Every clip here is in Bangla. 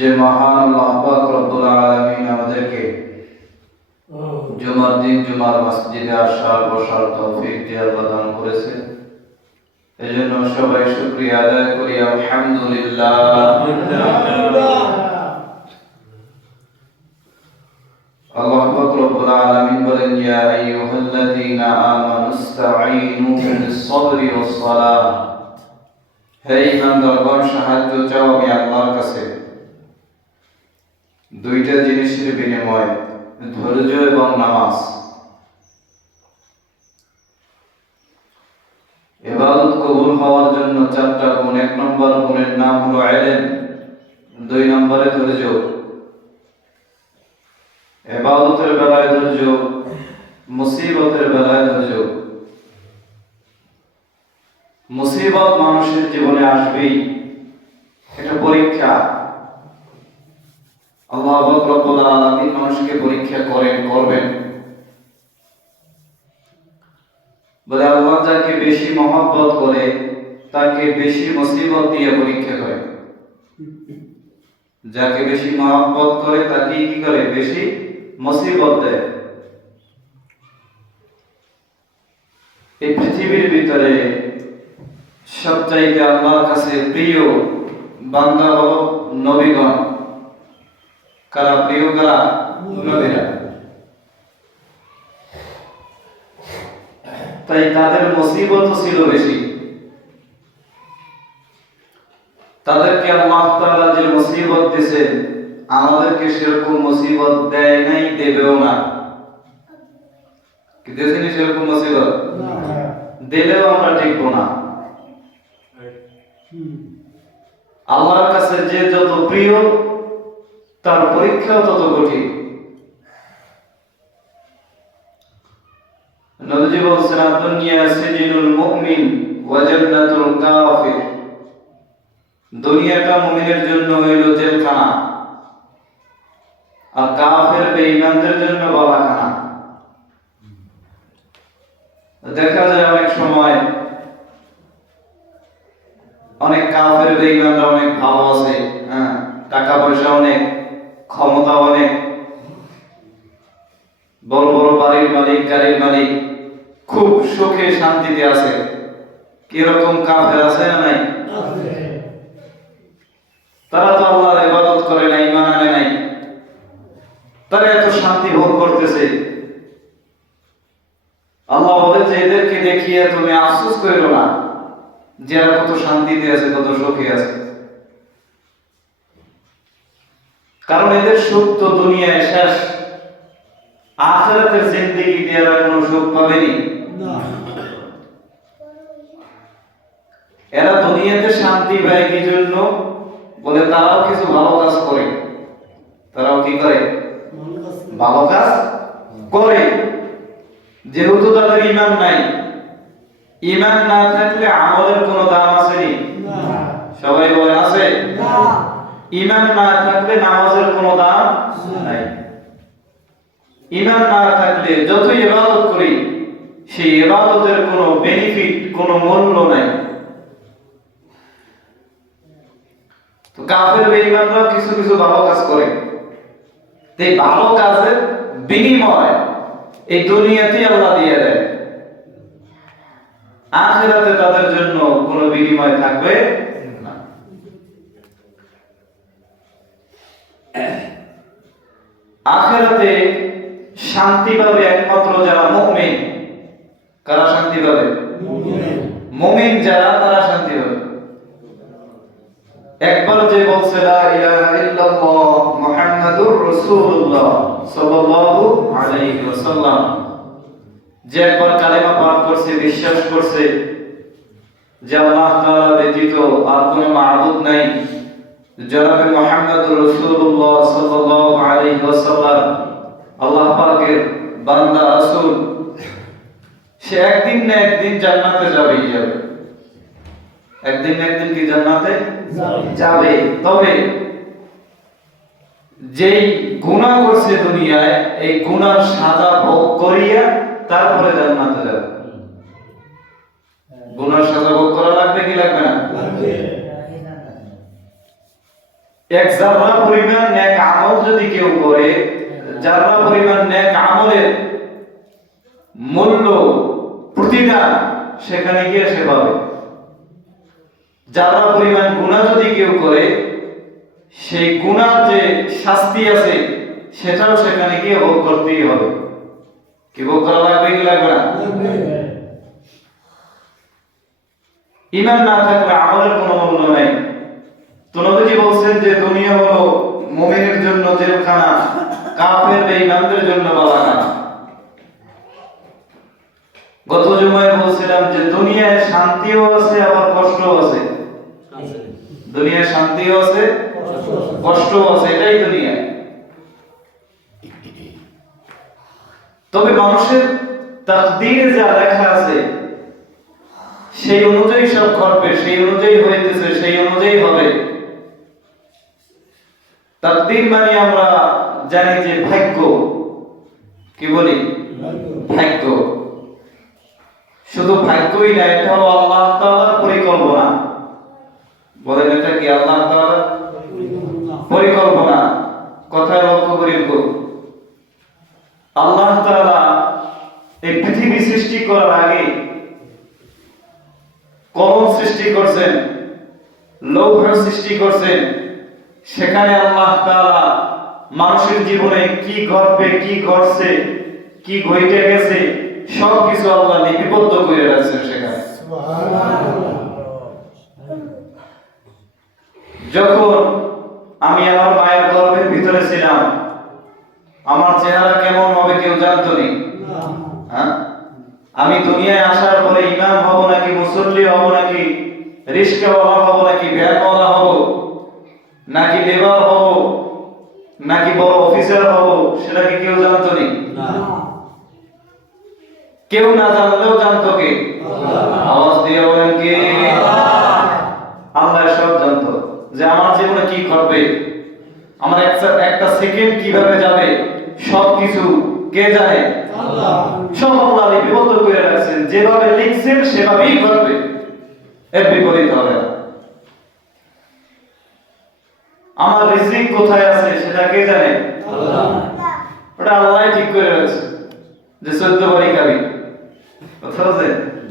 যে মহান আল্লাহ পাক রব্বুল আলামিন আমাদেরকে জুমার দিন জুমার মসজিদে আসার বসার তৌফিক দিয়ে আল্লাহ দান করেছে। এজন্য সবাই শুকরিয়া আদায় করি আলহামদুলিল্লাহ। আল্লাহ পাক রব্বুল আলামিন বলেন, ইয়া আইয়ুহাল্লাযীনা আমানুস্তাঈনু বিস-সাবরি ওয়াস-সালাহ। হে ঈমানদারগণ, সাহায্য চাও আমি আল্লাহর কাছে দুইটা জিনিসের বিনিময়ে, ধৈর্য এবং নামাজ। ইবাদত কবুল হওয়ার জন্য চারটা গুণ। 1 নম্বর গুণের নাম হলো ইলম, 2 নম্বরে ধৈর্য। ইবাদতের বেলায় ধৈর্য, মুসিবতের বেলায় ধৈর্য। মুসিবত মানুষের জীবনে আসবেই, এটা পরীক্ষা। আল্লাহ পাক রব্বুল আলামিন মানুষকে পরীক্ষা করবেন। বলে আল্লাহ যাকে বেশি মহব্বত করে তাকে বেশি মুসিবত দিয়ে পরীক্ষা করে। যাকে বেশি মহব্বত করে তাকে কি করে? বেশি মুসিবত দেয়। এই পৃথিবীর ভিতরে সবচাইতে আল্লাহর কাছে প্রিয় বান্দা হলো নবীগণ। কারা প্রিয়? কারা? নবীরা। তাই তাদের মুসিবত ছিল বেশি। তাদেরকে আল্লাহ তাআলা যে মুসিবত দিয়েছেন, আমাদেরকে সেরকম মুসিবত দেয় নাই, দেবেও না। কি দিয়েছেন সেরকম মুসিবত? দিলেও আমরা টিকবো না। আল্লাহর কাছে যে যত প্রিয়, তার পরীক্ষাও তত কঠিন। নবীজি বলেছেন, দুনিয়া সিজনুল মুমিন ওয়া জান্নাতুল কাফির। দুনিয়াটা মুমিনের জন্য হইল জেলখানা, আর কাফের বেঈমানদের জন্য বালাখানা। দেখা যায় অনেক সময় অনেক কাফের বেঈমানরা অনেক ভালো আছে, টাকা পয়সা অনেক, ক্ষমতা অনেক, বড় বড় বাড়ির মালিক, গাড়ির মালিক, খুব সুখে শান্তিতে আছে। কিরকম কাফের আছে না নাই? তারা তো আল্লাহর ইবাদত করে নাই, ঈমান আনে নাই, তারা এত শান্তি ভোগ করতেছে। আল্লাহ বলে যে এদেরকে দেখিয়ে তুমি আফসোস করো না, যে এরা কত শান্তিতে আছে, কত সুখে আছে। কারণ এদের সুখ তো দুনিয়ায় শেষ, আখিরাতের জিন্দেগিতে এরা কোনো সুখ পাবেনি। এরা দুনিয়াতে শান্তি পায় কি জন্য? বলে তারাও কিছু ভালো কাজ করে। তারাও কি করে? ভালো কাজ করে। যেহেতু তাদের ঈমান নাই, ঈমান না থাকলে আমলের কোনো দাম আছে নি? সবাই বলেন আছে? ঈমান না থাকলে নামাজের কোনো দাম নাই। ঈমান না থাকলে যতই ইবাদত করি, সেই ইবাদতের কোনো বেনিফিট, কোনো মূল্য নাই। তো কাফের বেঈমানরা কিছু কিছু ভালো কাজ করে, এই ভালো কাজের বিনিময় এই দুনিয়াতেই আল্লাহ দিয়ে দেয়। আখিরাতে তাদের জন্য কোনো বিনিময় থাকবে না। আখিরাতে শান্তি পাবে একমাত্র যারা মুমিন। কারা শান্তি পাবে? মুমিন যারা, তারা শান্তি পাবে। একবার যে বলছে লা ইলাহা ইল্লাল্লাহ মুহাম্মাদুর রাসূলুল্লাহ সাল্লাল্লাহু আলাইহি ওয়াসাল্লাম, যে একবার কালেমা পাঠ করছে, বিশ্বাস করছে যে আল্লাহ তাআলা ব্যতীত আর কোনো মাবুদ নাই, জনাবে মুহাম্মদুর রাসূলুল্লাহ সাল্লাল্লাহু আলাইহি ওয়াসাল্লাম আল্লাহ পাকের বান্দা রাসূল, সে একদিন না একদিন জান্নাতে যাবেই যাবে। একদিন না একদিন কি জান্নাতে যাবে। তবে যেই গুনাহ করছে দুনিয়ায়, এই গুনার সাজা ভোগ করিয়া তারপরে জান্নাতে যাবে। গুনার সাজা ভোগ করা লাগবে কি লাগবে না? এক জাররা পরিমাণ নেক আমল যদি কেউ করে, জাররা পরিমাণ নেক আমলের মূল্য প্রতিদান সেখানে গিয়ে সে পাবে। জাররা পরিমাণ গুনাহ যদি কেউ করে, সেই গুনার যে শাস্তি আছে সেটাও সেখানে গিয়ে ভোগ করতেই হবে। কি ভোগ করা লাগবে কি লাগবে না? ঈমান না থাকলে আমলের কোনো মূল্য নাই। তো নবীজি বলছেন যে দুনিয়া হলো মুমিনের জন্য জেলখানা, কাফের বেঈমানদের জন্য বালাখানা। গত জুমায় বলছিলাম যে দুনিয়ায় শান্তিও আছে আবার কষ্টও আছে। দুনিয়ায় শান্তিও আছে, কষ্টও আছে, এটাই দুনিয়া। তবে মানুষের তাকদীরে যা লেখা আছে সেই অনুযায়ী সব ঘটবে, সেই অনুযায়ী হইতেছে, সেই অনুযায়ী হবে। তাকদীর মানে আমরা জানি যে ভাগ্য। কি বলি? ভাগ্য। শুধু ভাগ্যই না, এটা হলো আল্লাহ তাআলার পরিকল্পনা। বলেন এটা কি আল্লাহ তাআলার পরিকল্পনা? কথায় লক্ষ্য করি। আল্লাহ তাআলা এই পৃথিবী সৃষ্টি করার আগে কলম সৃষ্টি করছেন, লৌহ সৃষ্টি করছেন। সেখানে আল্লাহ তাআলা মানুষের জীবনে কি ঘটবে, কি ঘটছে, কি ঘটে গেছে সবকিছু আল্লাহ লিপিবদ্ধ করে রাখছেন সেখানে। সুবহানাল্লাহ। যখন আমি আমার মায়ের গর্ভের ভিতরে ছিলাম, আমার চেহারা কেমন হবে কেউ জানতো না। হ্যাঁ, আমি দুনিয়ায় আসার পরে ইমাম হব নাকি মুসল্লি হব নাকি রিস্কাওয়ালা হব নাকি ভ্যানওয়ালা হব নাকি লেবার হব নাকি বড় অফিসার হব সেটা কি কেউ জানতো না? কেউ না জানলেও জানতো কে? আওয়াজ দিয়ে বলেন কে? আল্লাহ সব জানতো যে আমার জীবনে কি ঘটবে, আমার একটা সেকেন্ড কিভাবে যাবে সবকিছু কে জানে? আল্লাহ। সব আল্লাহ লিপিবদ্ধ করে রাখছেন, যেভাবে লিখছেন সেভাবেই ঘটবে, এর বিপরীত হবে না। আমার রিজিক কোথায় আছে সেটা কে জানে? আল্লাহ। ওটা আল্লাহ ঠিক করে রাখছে যে 14 বারই খাবি, কথা আছে,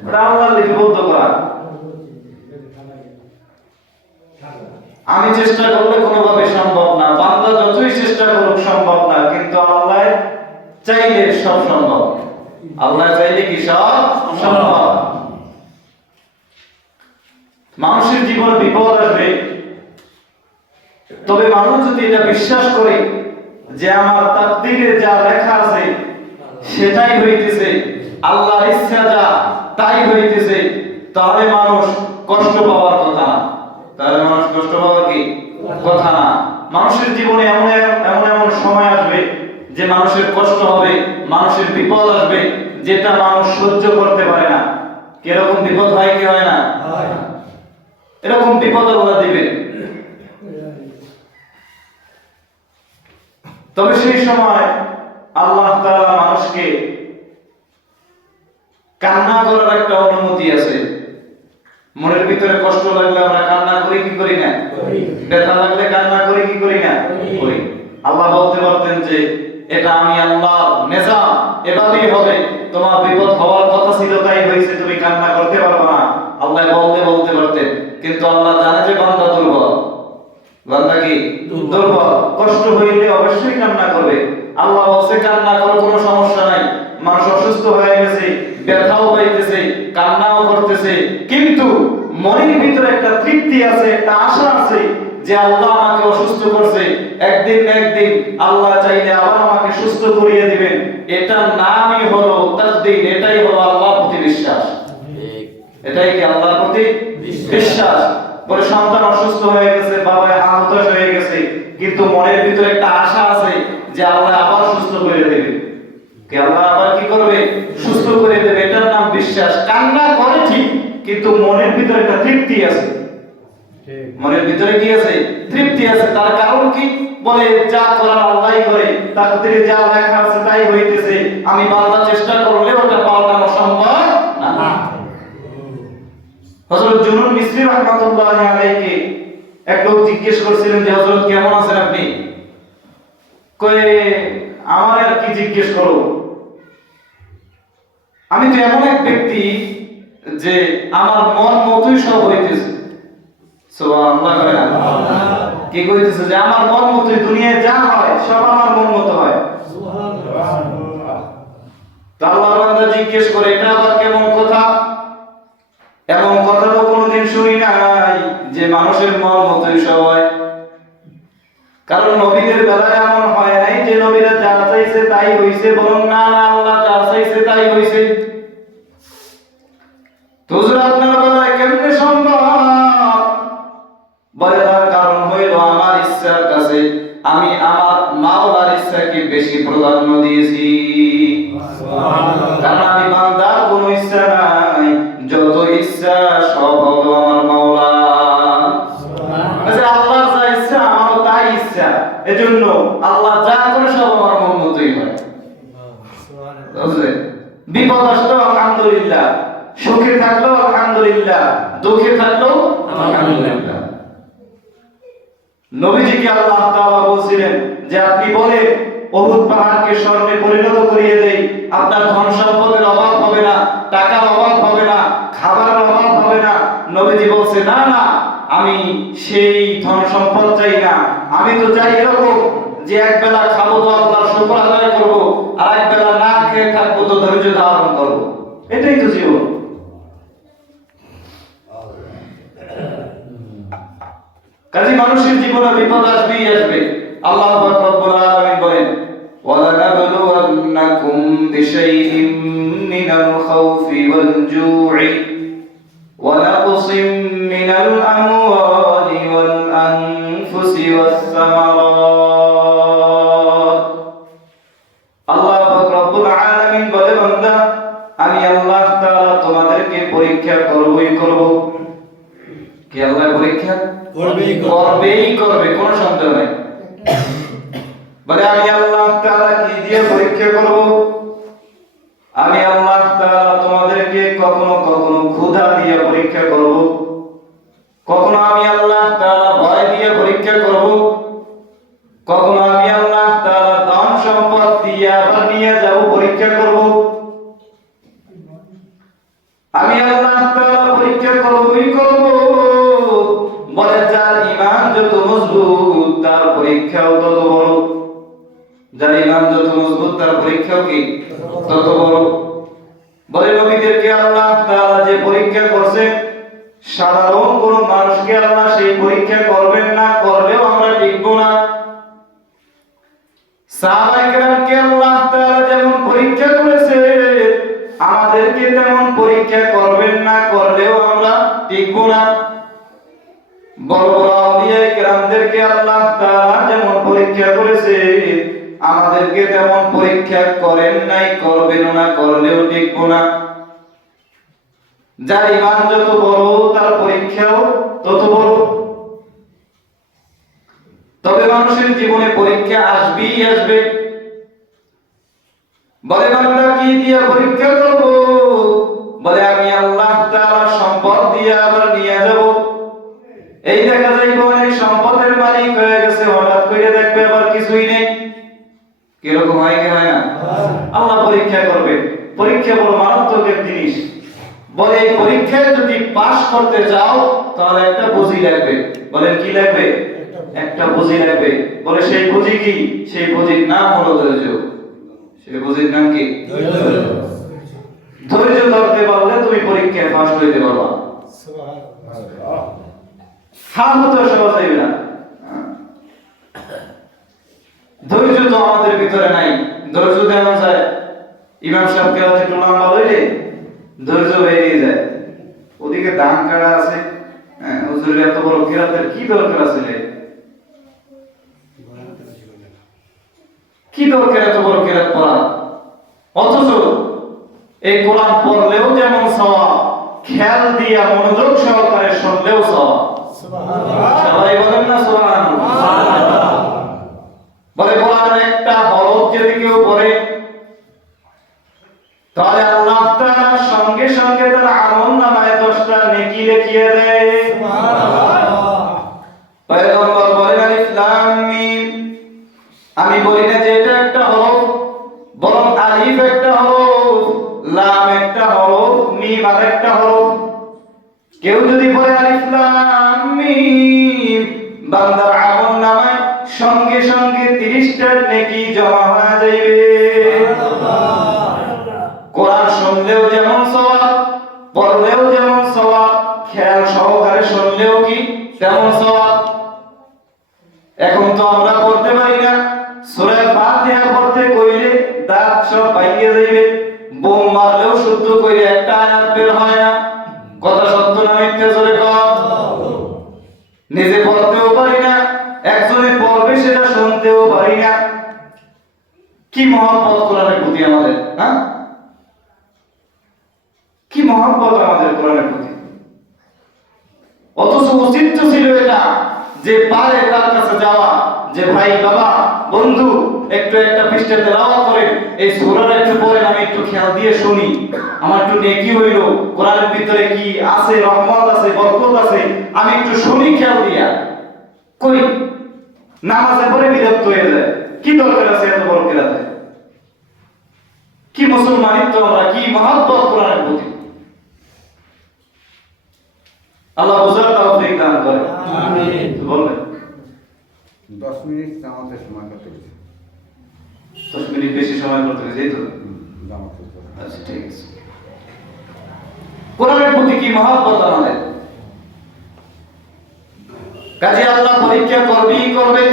ওটা আল্লাহ লিপিবদ্ধ করা। আমি চেষ্টা করলে কোনোভাবে সম্ভব না, বান্দা যতই চেষ্টা করুক সম্ভব না, কিন্তু আল্লাহ চাইলে সব সম্ভব। আল্লাহ চাইলে কি সব সম্ভব। মানুষের জীবনে বিপদ আসবে, তবে মানুষ যদি এটা বিশ্বাস করে যে আমার তাকদীরে যা লেখা আছে সেটাই হইতেছে, আল্লাহর ইচ্ছা যা তাই হইতেছে, তাহলে মানুষ কষ্ট পাওয়ার কথা না। তাহলে মানুষ কষ্ট পাওয়ার কি কথা না। মানুষের জীবনে এমন এমন সময় আসবে যে মানুষের কষ্ট হবে, মানুষের বিপদ আসবে যেটা মানুষ সহ্য করতে পারে না। কিরকম বিপদ হয় কি হয় না? এরকম বিপদ আল্লাহ দিবেন। তবে সেই সময় আল্লাহ তাআলা মানুষকে কান্না করার একটা অনুমতি আছে। মনের ভিতরে কষ্ট লাগলে আমরা কান্না করি কি করি না? ব্যথা লাগলে কান্না করি কি করি না? করি। আল্লাহ বলতে পারতেন যে এটা আমি আল্লাহর নিজাম, এভাবেই হবে, তোমার বিপদ হওয়ার কথা ছিল তাই হয়েছে, তুমি কান্না করতে পারবে না। আল্লাহ বলতে পারতেন, কিন্তু আল্লাহ জানে যে বান্দা দুর্বল। বান্দা কি দুর্বল, কষ্ট হইলে অবশ্যই কান্না করবে। আল্লাহ বলছে কান্না করো, কোনো সমস্যা নাই। মানুষ অসুস্থ হয়ে গেছে, ব্যথাও পাইতেছে, কান্নাও করতেছে, কিন্তু মনের ভিতরে একটা তৃপ্তি আছে, একটা আশা আছে যে আল্লাহ আমাকে অসুস্থ করছে, একদিন না একদিন আল্লাহ চাইলে আবার আমাকে সুস্থ করিয়ে দিবেন। এটার নামই হলো তাকদীর, এটাই হলো আল্লাহর প্রতি বিশ্বাস। এটাই কি আল্লাহর প্রতি বিশ্বাস। পরে সন্তান অসুস্থ হয়ে গেছে, বাবা আহত হয়ে গেছে, কিন্তু মনের ভিতরে একটা আশা আছে যে আল্লাহ আবার সুস্থ করে দেবে। কে আল্লাহ আবার কি করবে? সুস্থ করে দেবে। এটার নাম বিশ্বাস। কান্না করে ঠিক, কিন্তু মনের ভিতরে একটা তৃপ্তি আছে। মনের ভিতরে কি আছে? তৃপ্তি আছে। তার কারণ কি? বলে যা করার আল্লাহই করে, তাকদীরে যা লেখা আছে তাই হইতেছে, আমি বান্দা চেষ্টা করলে ওটা পাল্টানো সম্ভব না। হযরত জুনুন মিসরি রাহমাতুল্লাহি আলাইহি এক লোক জিজ্ঞেস করছিলেন যে হযরত কেমন আছেন আপনি? কয়ে আমার আর কি জিজ্ঞেস করো, আমি তো এমন এক ব্যক্তি যে আমার মন মতোই সব হইতেছে। সুবহানাল্লাহ। কি কইতেছে যে আমার মন মতোই দুনিয়ায় যা হয় সব আমার মন মতো হয়। সুবহানাল্লাহ। তো আল্লাহর বান্দা জিজ্ঞেস করে এটা আবার কেমন কথা? এমন কথা তো কোনোদিন শুনি নাই যে মানুষের মন মতোই সব হয়। কারণ নবীদের বেলায় এমন হয় নাই যে নবীরা যা চাইছে তাই হইছে, বরং না না আল্লাহ যা চাইছে তাই হইছে। তো হুজুর আপনার বেলায় কেমনে সম্ভব? বলে তার কারণ হইল আমার ইচ্ছার কাছে আমি আমার মাওলার ইচ্ছাকে বেশি প্রাধান্য দিয়েছি। কারণ আমি বান্দার কোনো ইচ্ছা নাই, যত ইচ্ছা সব হলো আমার মাওলা। আল্লাহর যা ইচ্ছা আমারও তাই ইচ্ছা, এজন্য আল্লাহ যা করে সব আমার মন মতোই হয়। বিপদ আসলো আলহামদুলিল্লাহ, সুখে থাকলো আলহামদুলিল্লাহ, দুঃখে থাকলো আলহামদুলিল্লাহ। নবীজিকে আল্লাহ তাআলা বলেছিলেন যে আপনি বলে উহুদ পাহাড়কে স্বর্ণে পরিণত করিয়ে দেই, আপনার ধন সম্পদের অভাব হবে না, টাকার অভাব হবে না, খাবারের অভাব হবে না। নবীজি বলছে না না, আমি সেই ধন সম্পদ চাই না, আমি তো চাই এরকম যে এক বেলা খাবো তো আল্লাহর শুকর আদায় করব, আর এক বেলা না খেয়ে থাকবো তো ধৈর্য ধারণ করব। এটাই তো জীবন। কাজী মানুষের জীবনে বিপদ আসবেই আসবে। আল্লাহ পাক রব্বুল আলামিন বলেন ওয়ালানাবলুওয়ান্নাকুম বিশাইইন মিনাল খাউফি ওয়াল জু'i ওয়া নাকসিম মিনাল আমওয়ালি ওয়াল আনফুসি ওয়াস সামারাত। আল্লাহ পাক রব্বুল আলামিন বলে বান্দা আমি আল্লাহ তাআলা তোমাদেরকে পরীক্ষা করবই করব। কি আল্লাহ পরীক্ষা করবেই, কোনো সন্দেহ নাই। বলে আমি আল্লাহ তাআলা কি দিয়ে পরীক্ষা করব? আমি আল্লাহ তাআলা তোমাদেরকে কখনো কখনো ক্ষুধা দিয়ে পরীক্ষা করব, কখনো আমি আল্লাহ তাআলা ভয় দিয়ে পরীক্ষা করব, কখনো আমি আল্লাহ তাআলা ধন সম্পদ দিয়ে আবার নিয়ে যাব পরীক্ষা করব। আমি আল্লাহ তাআলা পরীক্ষা করবই করব। বলে যার ঈমান যত মজবুত তার পরীক্ষাও তত বড়, যার ঈমান যত মজবুত তার পরীক্ষাও কি তত বড়। বলে নবীদেরকে আল্লাহ তাআলা যে পরীক্ষা করছে, সাধারণ কোন মানুষকে আল্লাহ সেই পরীক্ষা করবেন না, করলেও আমরা টিকবো না। সাহাবায়ে কেরামকে আল্লাহ তাআলা যেমন পরীক্ষা করেছে, আমাদেরকে তেমন পরীক্ষা করবেন না, করলেও আমরা টিকবো না। বড় বড় আউলিয়ায়ে কেরামদেরকে আল্লাহ তাআলা যেমন পরীক্ষা করেছে, আমাদেরকে তেমন পরীক্ষা করেন নাই, করবেন না, করলেও টিকবো না। যার ঈমান যত বড় তার পরীক্ষাও তত বড়। তবে মানুষের জীবনে পরীক্ষা আসবেই আসবে। বলে বান্দা কি দিয়ে পরীক্ষা করব? বলে আমি আল্লাহ তাআলা সম্পদ দিয়ে আবার নিয়ে যাব। এই দেখা যায় অনেক সম্পদের মালিক হয়ে গেছে, হঠাৎ করে দেখবে আবার কিছুই নেই। কিরকম হয় কি হয় না? আল্লাহ পরীক্ষা করবে। পরীক্ষা বড় মারাত্মক এক জিনিস। বলে এই পরীক্ষায় যদি পাস করতে চাও তাহলে একটা পুঁজি লাগবে। বলেন কি লাগবে? একটা পুঁজি লাগবে। বলে সেই পুঁজি কি? সেই পুঁজির নাম হলো ধৈর্য। সেই পুঁজির নাম কি? ধৈর্য ধরতে পারলে তুমি পরীক্ষায় পাস হইতে পারবা। সুবহানাল্লাহ। সাধু তো সহজ হইবে না। ধৈর্য তো আমাদের ভিতরে নাই। ধৈর্য দেওয়া যায় ইমাম সাহেবকে একটু লম্বা হইলে ধৈর্য বেরিয়ে যায়। ওদিকে দাম কাটা আছে, হুজুরের এত বড় কিরাতের কি দরকার আছে? কি দরকার এত বড় কিরাত পড়া? অথচ এই কোরআন পড়লেও যেমন সওয়াব, খেয়াল দিয়া মনোযোগ সহকারে শুনলেও সওয়াব। সুবহানাল্লাহ। সবাই বলেন না সুবহানাল্লাহ। বলে কোরআনের একটা হরফ যদি কেউ পড়ে তাহলে আল্লাহ তাআলা সঙ্গে সঙ্গে তার আমলনামায় 10টা নেকি লিখিয়ে দেয়। সুবহানাল্লাহ। বান্দার আমলনামায় সঙ্গে সঙ্গে 30টা নেকি জমা হয়ে যাবে। কোরআন শুনলেও যেমন সওয়াব, পড়লেও যেমন সওয়াব, খেয়াল সহকারে শুনলেও কি তেমন সওয়াব। এখন তো আমরা পড়তে পারি না, সূরা ফাতিহা পড়তে কইলে দাঁত সব বাইকে যাবে, বোম মারলেও শুদ্ধ করে একটা আয়াত বের হয় না। কথা সত্য না মিথ্যা জোরে কও। নিজে পড়তেও পারি না, একজনে পড়বে সেটা শুনতেও পারি না। কি মহব্বত কোরআনের প্রতি আমাদের, হ্যাঁ? কি মহব্বত আমাদের কোরআনের প্রতি। অথচ উচিত ছিল এটা যে পারে তার কাছে যাওয়া, যে ভাই বাবা বন্ধু একটু একটা পৃষ্ঠা তেলাওয়াত করেন, এই সূরাটা একটু পড়েন, আমি একটু খেয়াল দিয়ে শুনি, আমার একটু নেকি হইল, কোরআনের ভিতরে কি আছে, রহমত আছে, বরকত আছে, আমি একটু শুনি খেয়াল দিয়া। কই নামাজে পড়ে বিরক্ত হয়ে যায়, কি দরকার আছে এত বড় কেরাতে? কি মুসলমানিত্ব আমরা, কি মহব্বত কোরআনের প্রতি। আল্লাহ বুঝার তৌফিক দান করে। আমিন। বলবেন 10 মিনিট জামাতের সময় করতে গেছে। 10 মিনিট বেশি সময় করতে গেছে, এই তো জামাত করতে। আচ্ছা ঠিক আছে। কোরআনের প্রতি কি মহব্বত আমাদের। কাজে আল্লাহ পরীক্ষা করবেই করবে।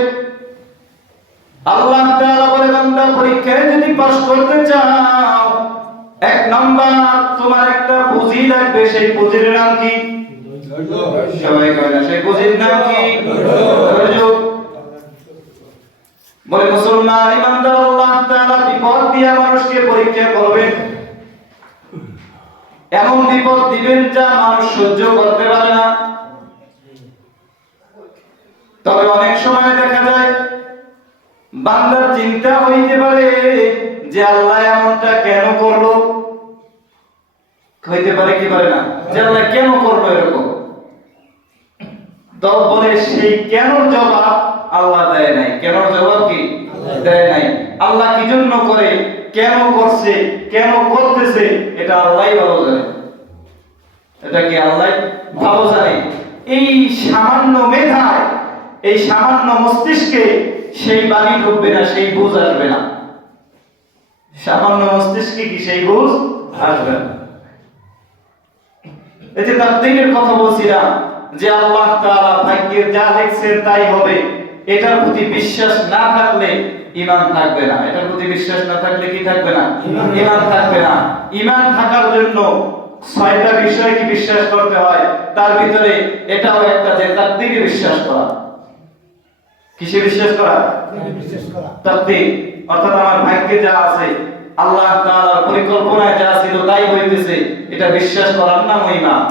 আল্লাহ তাআলা বলে, বান্দা পরীক্ষায় যদি পাস করতে চাও, 1 নাম্বার তোমার একটা পুঁজি লাগবে। সেই পুঁজির নাম কি? সবাই কয় না, সেই পুঁজির নাম কি? ধৈর্য। বলে মুসলমান ইমানদার, আল্লাহ তাআলা বিপদ দিয়ে মানুষকে পরীক্ষা করবেন। এমন বিপদ দিবেন যা মানুষ সহ্য করতে পারে না। তবে অনেক সময় দেখা যায় বান্দার চিন্তা হইতে পারে যে আল্লাহ এমনটা কেন করলো। হইতে পারে কি পারে না, যে আল্লাহ কেন করলো এরকম। তো বলে সেই কেন জবাব আল্লাহ দেয় নাই। কেন জবাব কি দেয় নাই। আল্লাহ কি জন্য করে, কেন করছে, কেন করতেছে, এটা আল্লাহই ভালো জানে। এটা কি আল্লাহ ভালো জানে। এই সামান্য মেধায়, এই সামান্য মস্তিষ্কে সেই বাণী ঢুকবে না, সেই বুঝ আসবে না। সামান্য মস্তিষ্কে কি সেই বুঝ আসবে না। এই যে তাকদীরের কথা বলছিলাম, যে আল্লাহ তাআলা ভাগ্যে যা লিখছেন তাই হবে, এটার প্রতি বিশ্বাস না থাকলে ঈমান থাকবে না। এটার প্রতি বিশ্বাস না থাকলে কি থাকবে না? ঈমান থাকবে না। ঈমান থাকার জন্য 6টা বিষয় কি বিশ্বাস করতে হয়। তার ভিতরে এটাও একটা, যে তাকদীরে বিশ্বাস করা। কিসে বিশ্বাস করা? তাকদীর, অর্থাৎ আমার ভাগ্যে যা আছে, আল্লাহ তাআলার পরিকল্পনায় যা ছিল তাই হইতেছে, এটা বিশ্বাস করার নাম ঈমান।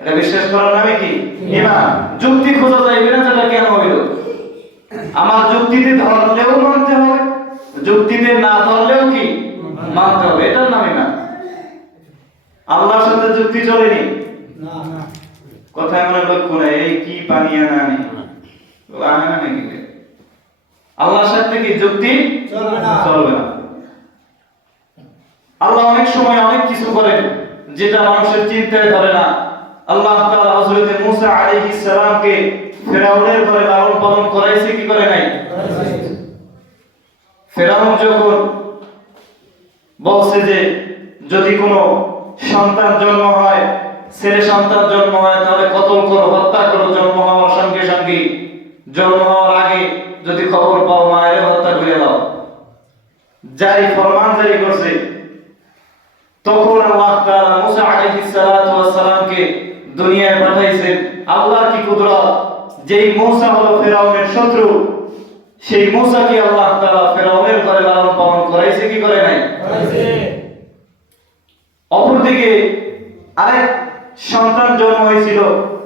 এটা বিশ্বাস করার নামে কি? ঈমান। যুক্তি খোঁজা যাইবে না যেটা কেন হইল। আমার যুক্তিতে ধরলেও মানতে হবে, যুক্তিতে না ধরলেও কি মানতে হবে, এটার নাম ঈমান। আল্লাহর সাথে যুক্তি চলেনি না। কথা এমন লক্ষ্য নাই, এই কি পানি আনা আনি আনা না নাকি। আল্লাহর সাথে কি যুক্তি চলবে না। আল্লাহ অনেক সময় অনেক কিছু করেন যেটা মানুষের চিন্তায় ধরে না। আল্লাহ তাআলা হযরত মূসা আলাইহিস সালামকে ফেরাউনের ঘরে লালন পালন করাইছে কি করে নাই? ফেরাউন যখন বলছে যে যদি কোনো সন্তান জন্ম হয়, ছেলে সন্তান জন্ম হয়, তাহলে কতল করো, হত্যা করো। জন্ম হওয়ার সঙ্গে সঙ্গে, জন্ম হওয়ার আগে যদি খবর পাও, মায়ের হত্যা করে দাও, জারি ফরমান জারি করছে। তখন আল্লাহ তাআলা মূসা আলাইহিস সালাতু ওয়াস সালামকে দুনিয়ায় পাঠাইছেন। আল্লাহর কি কুদরত, যেই মূসা হলো ফেরাউনের শত্রু, সেই মূসাকে আল্লাহ তাআলা ফেরাউনের ঘরে লালন পালন করাইছে কি করে নাই? করাইছে। অপরদিকে আরেক সন্তান জন্ম হয়েছিল,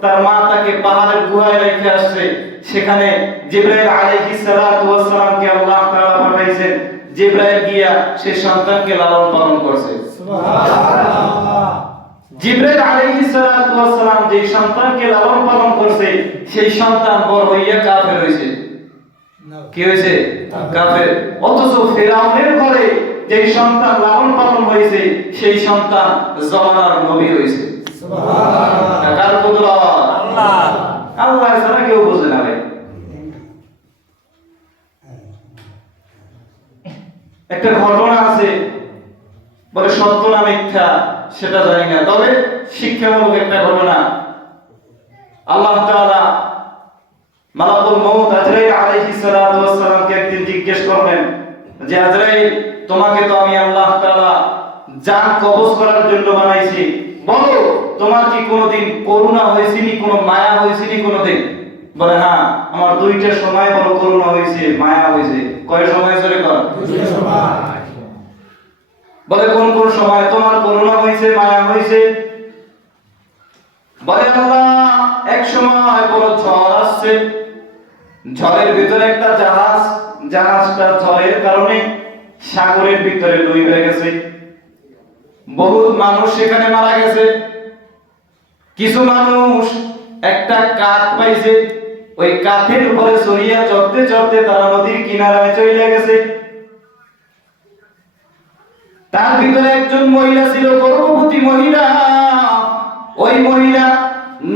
তার মা তাকে পাহাড়ের গুহায় রেখে আসছে। সেখানে জিবরাইল আলাইহিস সালাতু ওয়াস সালামকে আল্লাহ তাআলা পাঠাইছেন। জিবরাইল গিয়া সেই সন্তানকে লালন পালন করছে। সুবহানাল্লাহ। জিবরাইল আলাইহিস সালাতু ওয়াস সালাম যে সন্তানকে লালন পালন করছে, সেই সন্তান বড় হইয়া কাফের হইছে। কি হইছে? কাফের। অথচ ফেরাউনের ঘরে যে সন্তান লালন পালন হইছে, সেই সন্তান জমানার নবী হইছে। সুবহানাল্লাহ। কার কুদরত? আল্লাহ। আল্লাহ ছাড়া কেউ বোঝে না ভাই। একটা ঘটনা আছে, বলে সত্য না মিথ্যা সেটা জানি না, তবে শিক্ষামূলক একটা ঘটনা। আল্লাহ তাআলা মালাকুল মউত আজরাইল আলাইহিস সালাতু ওয়াস সালামকে একদিন জিজ্ঞেস করলেন যে আজরাইল, তোমাকে তো আমি আল্লাহ তাআলা জান কবজ করার জন্য বানাইছি, বলো তোমার কি কোনোদিন করুণা হয়েছিল, কোনো মায়া হয়েছিল কোনোদিন? বলে হ্যাঁ, আমার দুইটা সময় বড় করুণা হয়েছে, মায়া হয়েছে। কয় সময় ধরে কর? দুইটা সময়। বলে কোন কোন সময় তোমার করুণা হয়েছে, মায়া হয়েছে? বলে আল্লাহ, এক সময় বড় ঝড় আসছে, ঝড়ের ভিতরে একটা জাহাজটা ঝড়ের কারণে সাগরের ভিতরে ডুবে গেছে, বহুত মানুষ সেখানে মারা গেছে। কিছু মানুষ একটা কাঠ পাইছে, ওই কাঠের উপরে চড়িয়া চড়তে চড়তে তারা নদীর কিনারায় চলে গেছে। তার ভিতরে একজন মহিলা ছিল, গর্ভবতী মহিলা। ওই মহিলা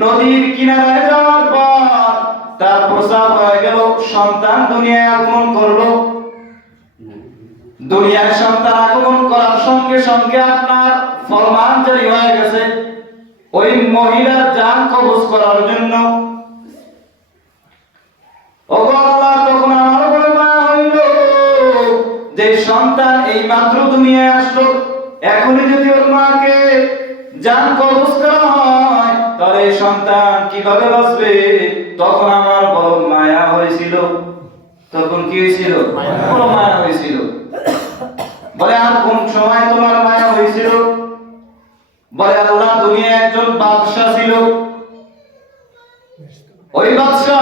নদীর কিনারায় যাওয়ার পর তার প্রসব হয়ে গেল, সন্তান দুনিয়ায় আগমন করলো। দুনিয়ায় সন্তান আগমন করার সঙ্গে সঙ্গে আপনার ফরমান জারি হয়ে গেছে ওই মহিলার জান কবজ করার জন্য। ওগো আল্লাহ, তখন আমার বড় মায়া হইল যে সন্তান এই মাত্র দুনিয়ায় আসলো, এখনই যদি ওর মাকে জান কবজ করা হয় তাহলে এই সন্তান কিভাবে বাঁচবে? তখন আমার বড় মায়া হয়েছিল। তখন কি হয়েছিল? বড় মায়া হয়েছিল। বলে আর কোন সময় তোমার মায়া হয়েছিল? বলে আল্লাহ, দুনিয়ায় একজন বাদশা ছিল, ওই বাদশা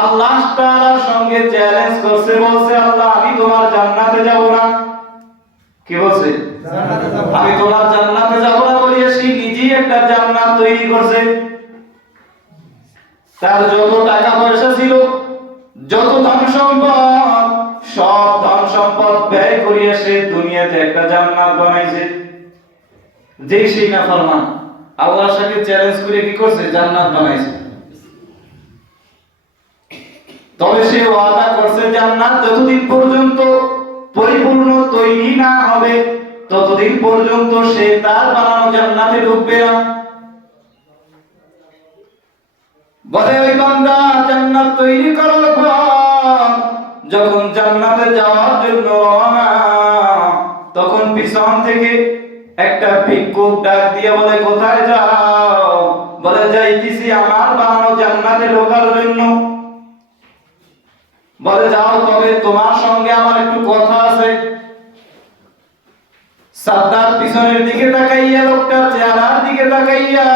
আল্লাহ তাআলার সঙ্গে চ্যালেঞ্জ করছে, বলছে আল্লাহ, আমি তোমার জান্নাতে যাব না। কি বলছে? আমি তোমার জান্নাতে যাব না বলিয়া সে নিজেই একটা জান্নাত তৈরি করছে। তার যত টাকা পয়সা ছিল, যত ধন সম্পদ, সব ধন সম্পদ ব্যয় করিয়া সে দুনিয়াতে একটা জান্নাত বানাইছে। যে সেই নাফরমান আল্লাহর সাথে চ্যালেঞ্জ করে কি করছে? জান্নাত বানাইছে। তবে সে ওয়াদা করছে জান্নাত যতদিন পর্যন্ত পরিপূর্ণ তৈরি না হবে ততদিন পর্যন্ত সে তার বানানো জান্নাতে ঢুকবে না। বলে ওই বান্দা জান্নাত তৈরি করার পর যখন জান্নাতে যাওয়ার জন্য রওনা, তখন পিছন থেকে একটা ভিক্ষুক ডাক দিয়ে বলে, কোথায় যাও? বলে যাইতেছি আমার বানানো জান্নাতে ঢোকার জন্য। বলে যাও, তবে তোমার সঙ্গে আমার একটু কথা আছে। সাদ্দার পিছনের দিকে তাকাইয়া, লোকটার চেহারার দিকে তাকাইয়া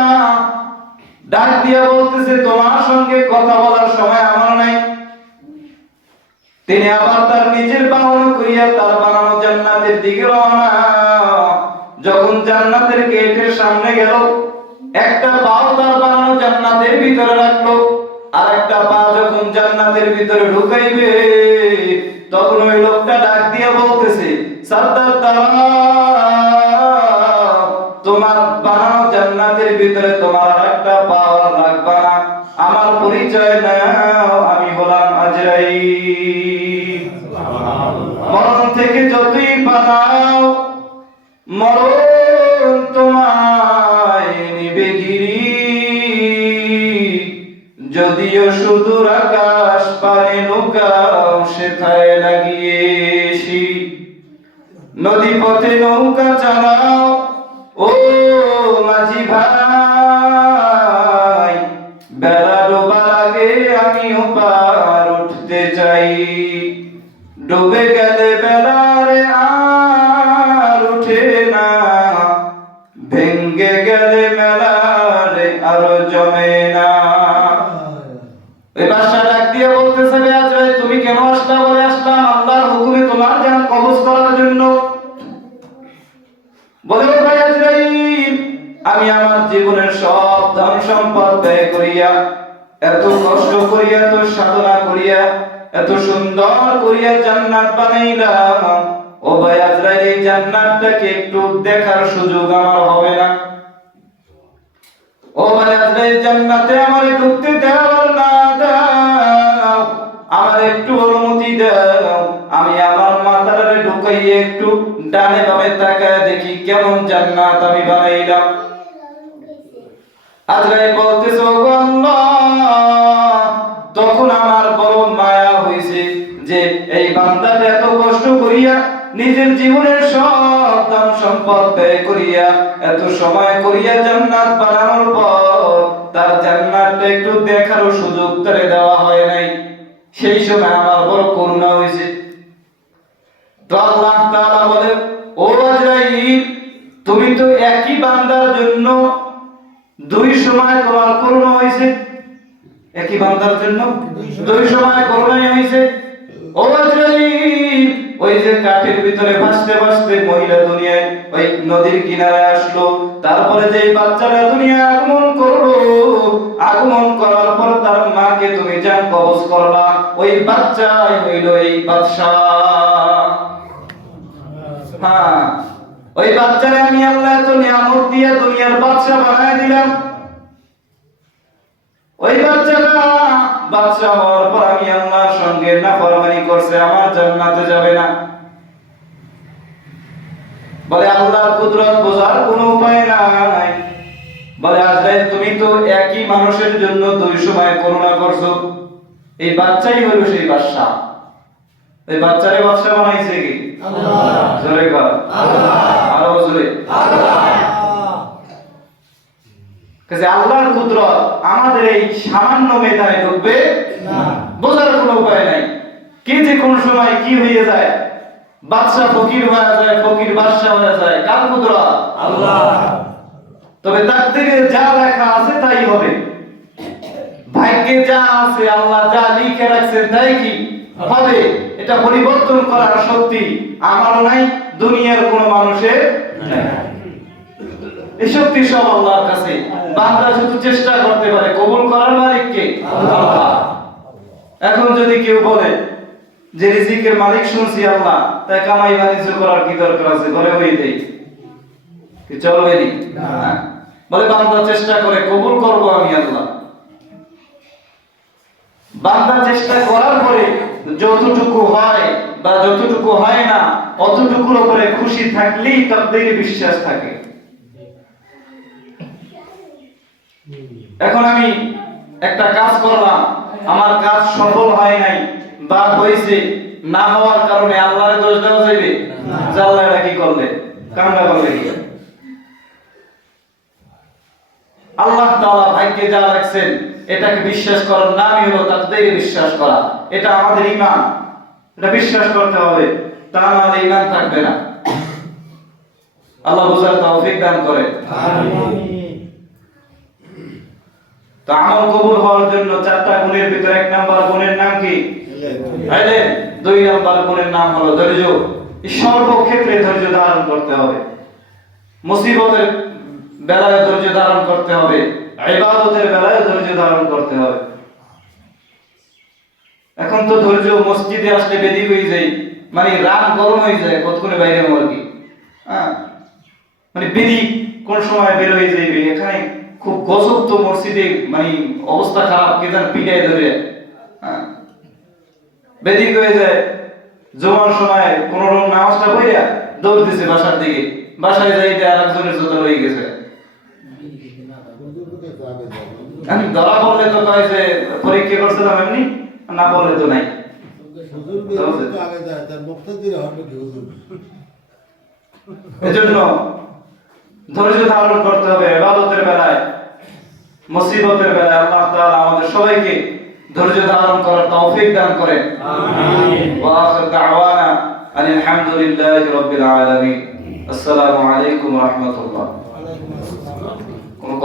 ডাক দিয়া বলতেছে, তোমার সঙ্গে কথা বলার সময় আমার নাই। তিনি আবার তার নিজের বাহন করিয়া তার বানানো জান্নাতের দিকে রওনা। যখন জান্নাতের গেটের সামনে গেল, একটা পাও তার বানানো জান্নাতের ভিতরে রাখলো, আর একটা পা যখন জান্নাতের ভিতরে ঢুকাইবে তখন ওই লোকটা ডাক দিয়ে বলতেছে, সাদ্দার দাঁড়াও, তোমার বানানো জান্নাতের ভিতরে তোমার একটা পাও রাখবা না, আমার পরিচয় নাও, আমি হলাম আজরাইল। মরণ থেকে যতই পালাও মরণ তোমায় নিবে ঘিরি, যদিও সুদূর আকাশ পানে নৌকাও সেথায় লাগিয়ে সিঁড়ি, নদী পথে নৌকা চালাও ও মাঝি ভাই, বেলা ডোবার আগে আমিও পার উঠতে চাই, ডুবে গেলে বেলারে আর উঠে না, ভেঙ্গে গেলে মেলারে আরো জমে না। ওই বাদশা ডাক দিয়ে বলতেছে, আজরাইল তুমি কেন আসলা? বলে আসলাম আল্লাহর হুকুমে তোমার জান কবজ করার জন্য। বলে ভাই আজরাইল, আমি আমার জীবনের সব ধন সম্পদ ব্যয় করিয়া, এত কষ্ট করিয়া, এত সাধনা করিয়া, এত সুন্দর করিয়া জান্নাত বানাইলাম। ও ভাই আজরাইল, এই জান্নাতটাকে একটু দেখার সুযোগ আমার হবে না? ও ভাই আজরাইল, জান্নাতে আমারে ঢুকতে দেওয়ার ডানে বামে তাকায় দেখি কেমন জান্নাত আমি বানাইলাম। আজরাইল বলতেছে ও আল্লাহ, তখন আমার বড় মায়া হইছে যে এই বান্দাটা এত কষ্ট করিয়া নিজের জীবনের সব ধন সম্পদ ব্যয় করিয়া এত সময় করিয়া জান্নাত বানানোর পর তার জান্নাতটা একটু দেখার সুযোগ তারে দেওয়া হয় নাই। সেই সময় আমার বড় করুণা হয়েছে। তো আল্লাহ তাআলা বলে, ও আজরাইল, তুমি তো একই বান্দার জন্য দুই সময় তোমার করুণা হয়েছে। একই বান্দার জন্য দুই সময় করুণা হয়েছে। ও আজরাইল, ওই যে কাঠের ভিতরে ভাসতে ভাসতে মহিলা দুনিয়ায় ওই নদীর কিনারায় আসলো, তারপরে যে বাচ্চাটা দুনিয়া আগমন করলো, আগমন করার পর তার মাকে তুমি জান কবজ করলা, ওই বাচ্চাই হইল এই বাদশা। হ্যাঁ, ওই বাচ্চারে আমি আল্লাহ এত নিয়ামত দিয়ে দুনিয়ার বাদশা বানায় দিলাম। ওই বাচ্চাটা বাদশা হওয়ার পর আমি আল্লাহর সঙ্গে নাফরমানি করছে, আমার জান্নাতে যাবে না। বলে আল্লাহর কুদরত বোঝার কোনো উপায় নাই। বলে আজরাইল, তুমি তো একই মানুষের জন্য দুই সময় করুণা করছো। এই বাচ্চাই হলো সেই বাদশা। এই বাচ্চারে বাদশা বানাইছে কি? আল্লাহ। জোরে বল আল্লাহ। আরো জোরে আল্লাহ। কাজে আল্লাহর কুদরত আমাদের এই সামান্য মেধায় ঢুকবে না, বোঝার কোনো উপায় নাই। কে যে কোন সময় কি হয়ে যায়, বাদশা ফকির হয়ে যায়, ফকির বাদশা হয়ে যায়, কার কুদরত? আল্লাহ। তবে তার থেকে যা লেখা আছে তাই হবে, ভাগ্যে যা আছে আল্লাহ যা লিখে রাখছেন তাই কি হবে। এটা পরিবর্তন করার শক্তি আমারও নাই, দুনিয়ার কোন মানুষের নাই। এই শক্তি সব আল্লাহর কাছে। বান্দা শুধু চেষ্টা করতে পারে, কবুল করার মালিক কে? আল্লাহ। এখন যদি কেউ বলে যে রিজিকের মালিক শুনছি আল্লাহ, তাই কামাই বাণিজ্য করার কি দরকার আছে, ঘরে বই দেই কি চলবে নি? বলে বান্দা চেষ্টা করে, কবুল করব আমি আল্লাহ। বান্দা চেষ্টা করার পরে যতটুকু হয় বা যতটুকু হয় না, অতটুকুর উপরে খুশি থাকলেই তাকদীরে বিশ্বাস থাকে। এখন আমি একটা কাজ করলাম, আমার কাজ সফল হয় নাই বা হয়েছে, না হওয়ার কারণে আল্লাহর দোষ দেওয়া যাবে যে আল্লাহ এটা কি করলে, কামটা করলে কি? আল্লাহ তাআলা ভাগ্যে যা রাখছেন এটাকে বিশ্বাস করার নামই হলো তাকদীরে বিশ্বাস করা। এটা আমাদের ঈমান, এটা বিশ্বাস করতে হবে, তা না হলে ঈমান থাকবে না। আল্লাহ বুঝার তৌফিক দান করে, আমিন। তো আমল কবুল হওয়ার জন্য চারটা গুণের ভিতরে এক নাম্বার গুণের নাম কি? ইলম। দুই নাম্বার গুণের নাম হলো ধৈর্য। এই সর্বক্ষেত্রে ধৈর্য ধারণ করতে হবে। মুসিবতের বেলায় ধৈর্য ধারণ করতে হবে, ইবাদতের বেলায় ধৈর্য ধারণ করতে হবে। এখন তো ধৈর্য মসজিদে আসলে বেদি হয়ে যায়, মানে রাত গরম হয়ে যায়, কতক্ষণে বাইরে মুরগি, হ্যাঁ, মানে বেদি কোন সময় বের হয়ে যাইবে। এখানে খুব গজব তো মসজিদে, মানে অবস্থা খারাপ, কে যেন পিটায় ধরে, হ্যাঁ, বেদি হয়ে যায়। জমার সময় কোন রকম নামাজটা পড়িয়া দৌড় দিছে বাসার দিকে, বাসায় যাইতে আর একজনের জুতা রয়ে গেছে। আমি ধরা পড়লে তো কয় যে পরীক্ষা করছিলাম এমনি, না পড়লে তো নাই। এজন্য ধৈর্য ধারণ করতে হবে ইবাদতের বেলায়, মুসিবতের বেলায়। আল্লাহ তাআলা আমাদের সবাইকে ধৈর্য ধারণ করার তৌফিক দান করেন, আমিন। ওয়া আখির দাওয়ানা আনিল হামদুলিল্লাহি রাব্বিল আলামিন। আসসালামু আলাইকুম ওয়া রাহমাতুল্লাহ।